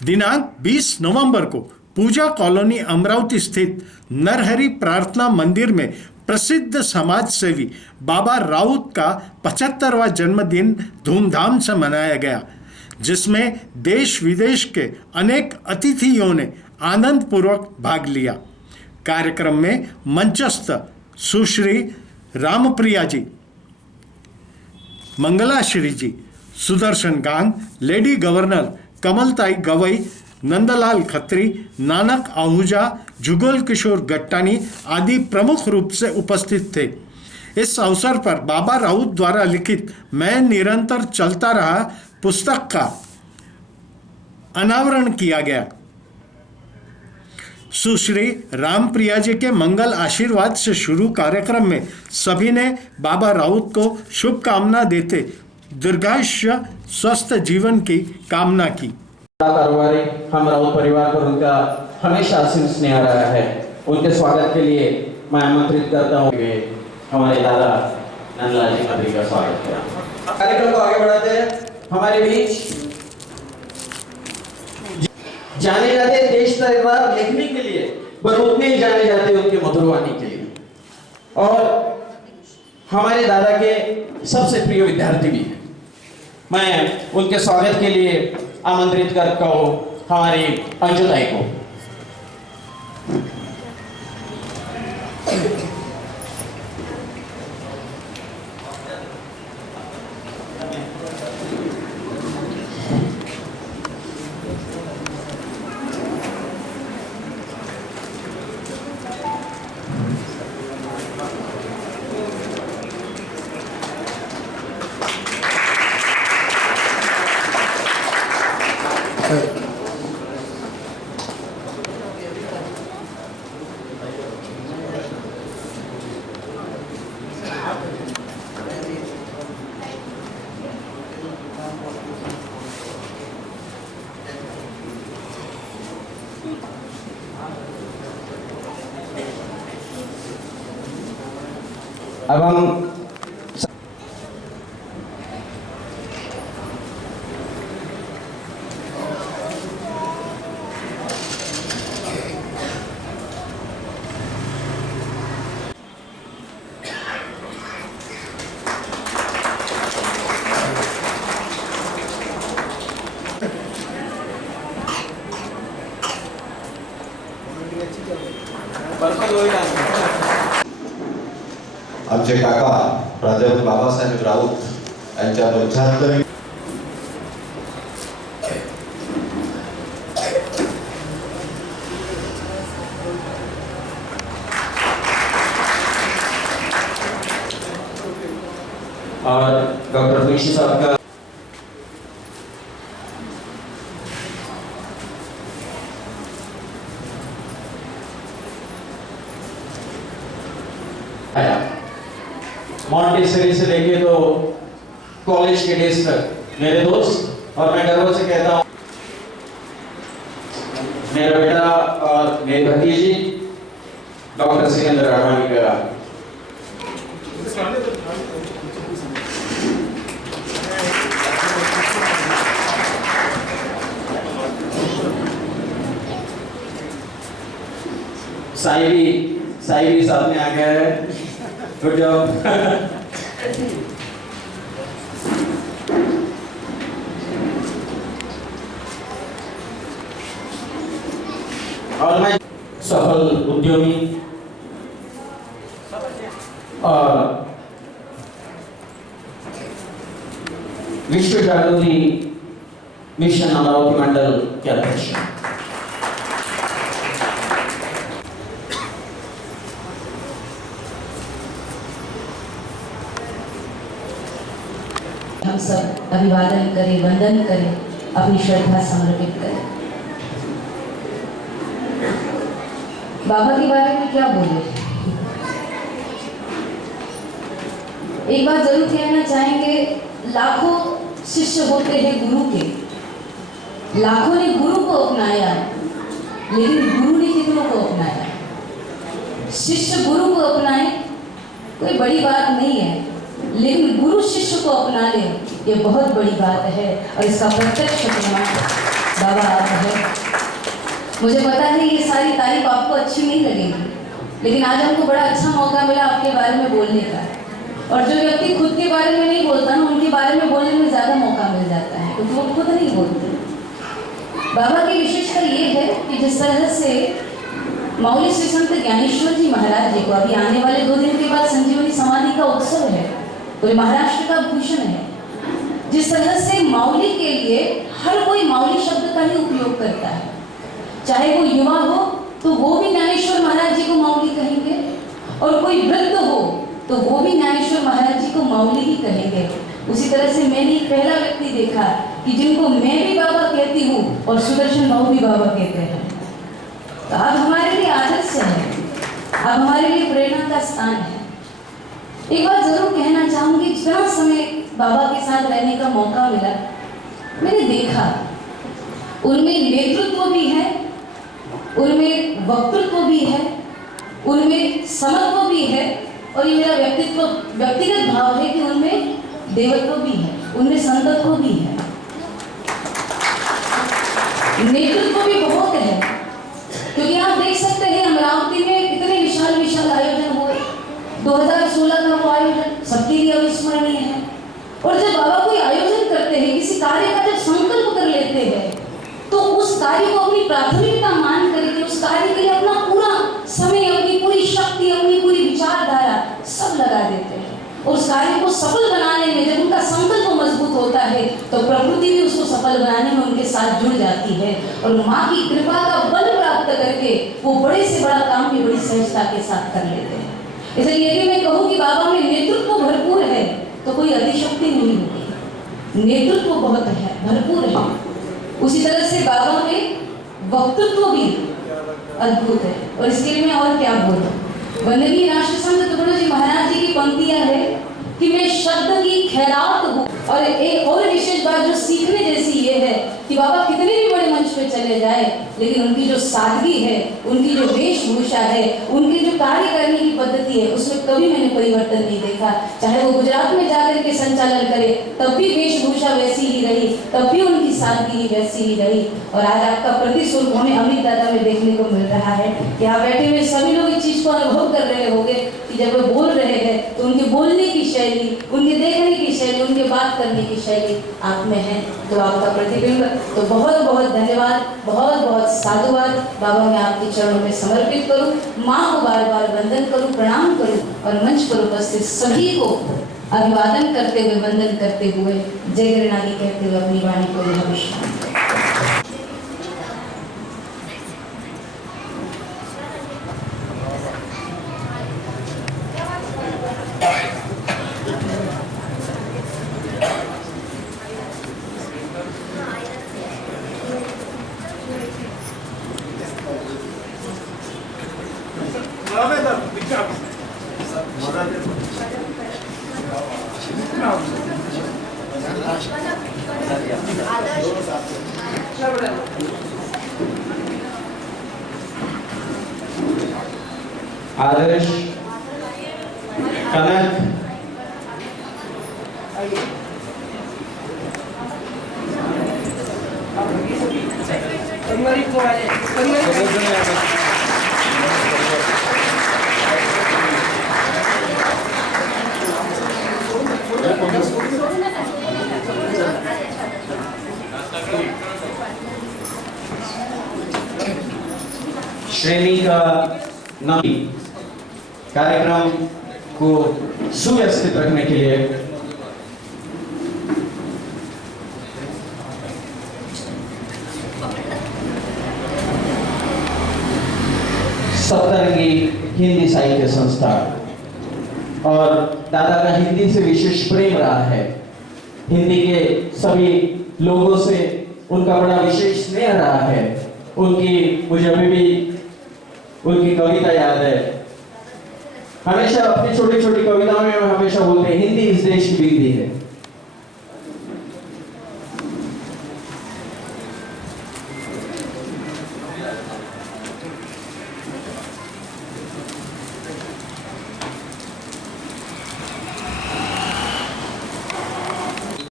दिनांक 20 नवंबर को पूजा कॉलोनी अमरावती स्थित नरहरि प्रार्थना मंदिर में प्रसिद्ध समाज सेवी बाबा राउत का 75वां जन्मदिन धूमधाम से मनाया गया, जिसमें देश विदेश के अनेक अतिथियों ने आनंद पूर्वक भाग लिया। कार्यक्रम में मंचस्थ सुश्री रामप्रिया जी, मंगलाश्री जी, सुदर्शन गांग, लेडी गवर्नर कमलताई गवई, नंदलाल खत्री, नानक आहूजा, जुगल किशोर गट्टानी आदि प्रमुख रूप से उपस्थित थे। इस अवसर पर बाबा राउत द्वारा लिखित मैं निरंतर चलता रहा पुस्तक का अनावरण किया गया। सुश्री रामप्रिया जी के मंगल आशीर्वाद से शुरू कार्यक्रम में सभी ने बाबा राउत को शुभकामना देते दीर्घायुष्य स्वस्थ जीवन की कामना की। कारोबारी हम राउत परिवार पर उनका हमेशा असीम स्नेह रहा है। उनके स्वागत के लिए मैं आमंत्रित करता हूँ कि हमारे दादा नंदलाल जी खत्री का स्वागत करें। कार्यक्रम को आगे बढ़ाते हैं। हमारे बीच जाने जाते देश दरबार लिखने के लिए, पर उतने ही जाने जाते उनके मधुर वाणी के लिए, और हमारे दादा के सबसे प्रिय विद्यार्थी भी हैं। मैं उनके स्वागत के लिए आमंत्रित करता हूँ हमारी अंजुताई को। अब हम आमचे काका प्राध्यापक बाबासाहेब राऊत यांच्या 75 और डॉक्टर तुलसी साहब का मॉन्टेसरी से लेके तो कॉलेज के डेज तक मेरे दोस्त, और मैं गर्व से कहता हूँ मेरा बेटा और मेरी भतीजी डॉक्टर सिकंदर रामानी का साहिबी साथ में आ गया है। Good job. और मैं सफल उद्यमी और विश्व जागृति मिशन अमरावती मंडल के अध्यक्ष। हम सब अभिवादन करें, वंदन करें, अपनी श्रद्धा समर्पित करें। बाबा के बारे में क्या बोले, एक बात जरूर कहना चाहेंगे, लाखों शिष्य होते हैं गुरु के, लाखों ने गुरु को अपनाया, लेकिन गुरु ने कितनों को अपनाया? शिष्य गुरु को अपनाए कोई बड़ी बात नहीं है, लेकिन गुरु शिष्य को अपना ले ये बहुत बड़ी बात है, और इसका प्रत्यक्ष प्रमाण बाबा आप है। मुझे पता है ये सारी तारीफ आपको अच्छी नहीं लगेगी, लेकिन आज हमको बड़ा अच्छा मौका मिला आपके बारे में बोलने का। और जो व्यक्ति खुद के बारे में नहीं बोलता ना, उनके बारे में बोलने में ज़्यादा मौका मिल जाता है, क्योंकि वो खुद नहीं बोलते। बाबा की विशेषता ये है कि जिस तरह से माउली श्री संत ज्ञानेश्वर जी महाराज जी को अभी आने वाले 2 दिन के बाद संजीवनी समाधि का उत्सव है, तो ये महाराष्ट्र का भूषण है। जिस तरह से माउली के लिए हर कोई माउली शब्द का ही उपयोग करता है, चाहे वो युवा हो तो वो भी ज्ञानेश्वर महाराज जी को माउली कहेंगे, और कोई वृद्ध हो तो वो भी ज्ञानेश्वर महाराज जी को माउली ही कहेंगे। उसी तरह से मैंने एक पहला व्यक्ति देखा कि जिनको मैं भी बाबा कहती हूँ और सुदर्शन बाबू भी बाबा कहते हैं। तो अब हमारे लिए आदर्श है, अब हमारे लिए प्रेरणा का स्थान है। एक बात जरूर कहना चाहूंगी, जितना समय बाबा के साथ रहने का मौका मिला, मैंने देखा उनमें नेतृत्व भी है, उनमें वक्तृत्व भी है, उनमें समत्व भी है, और ये मेरा व्यक्तिगत भाव है कि उनमें देवत्व भी है, उनमें संतत्व भी है, नेतृत्व भी बहुत है। क्योंकि आप देख सकते हैं अमरावती में कितने विशाल विशाल आयोजन हुए। 2016 का वो आयोजन सबके लिए अविस्मरणीय है। और जब बाबा कोई आयोजन करते हैं, किसी कार्य का जब संकल्प कर लेते हैं, तो उस कार्य को अपनी प्राथमिकता मान करके उस कार्य के लिए अपना पूरा समय, अपनी पूरी शक्ति, अपनी पूरी विचारधारा सब लगा देते हैं। और उस कार्य को सफल बनाने में जब उनका संकल्प मजबूत होता है, तो प्रकृति भी उसको सफल बनाने में उनके साथ जुड़ जाती है, और माँ की कृपा का बल प्राप्त करके वो बड़े से बड़ा काम भी बड़ी सहजता के साथ कर लेते हैं। इसलिए यदि मैं कहूँ कि बाबा में नेतृत्व भरपूर है, तो कोई अतिशक्ति नहीं होगी। नेतृत्व बहुत है, भरपूर है। उसी तरह से बाबा में वक्तृत्व भी अद्भुत है। और इसके लिए मैं और क्या बोलूं। वंदनीय राष्ट्र संत तुकडो जी महाराज जी की पंक्तियां है कि मैं शब्द की खैरात हूँ। और एक और विशेष बात जो सीखने जैसी ये है कि बाबा कितने भी बड़े मंच पे चले जाए, लेकिन उनकी जो सादगी है, उनकी जो वेशभूषा है, उनकी जो कार्य करने की पद्धति है, उसमें कभी मैंने परिवर्तन नहीं देखा। चाहे वो गुजरात में जाकर के संचालन करे, तब भी वेशभूषा वैसी ही रही, तब भी उनकी सादगी वैसी ही रही। और आज आपका प्रतिस्वरूप हमें अमित दादा में देखने को मिल रहा है कि यहाँ बैठे हुए सभी लोग इस चीज को अनुभव कर रहे होंगे कि जब वो बोल रहे हैं तो उनके बोलने की शैली, उनके देखने की शैली, उनके बात करने की शैली आप में है, तो आपका प्रतिबिंब। तो बहुत बहुत धन्यवाद, बहुत बहुत साधुवाद बाबा, मैं आपके चरणों में समर्पित करूं, माँ को बार बार वंदन करूं, प्रणाम करूं, और मंच पर उपस्थित सभी को अभिवादन करते हुए, वंदन करते हुए, जय गणनागी कहते हुए अपनी वाणी को यह विश्राम। आदर्श, कनक, श्रेणी का नामी कार्यक्रम को सुव्यवस्थित रखने के लिए सप्तरंगी हिंदी साहित्य संस्था और दादा का हिंदी से विशेष प्रेम रहा है। हिंदी के सभी लोगों से उनका बड़ा विशेष स्नेह रहा है। मुझे अभी भी उनकी कविता याद है। हमेशा अपनी छोटी छोटी कविताओं में हमेशा बोलते हैं, हिंदी इस देश की बिगड़ी है।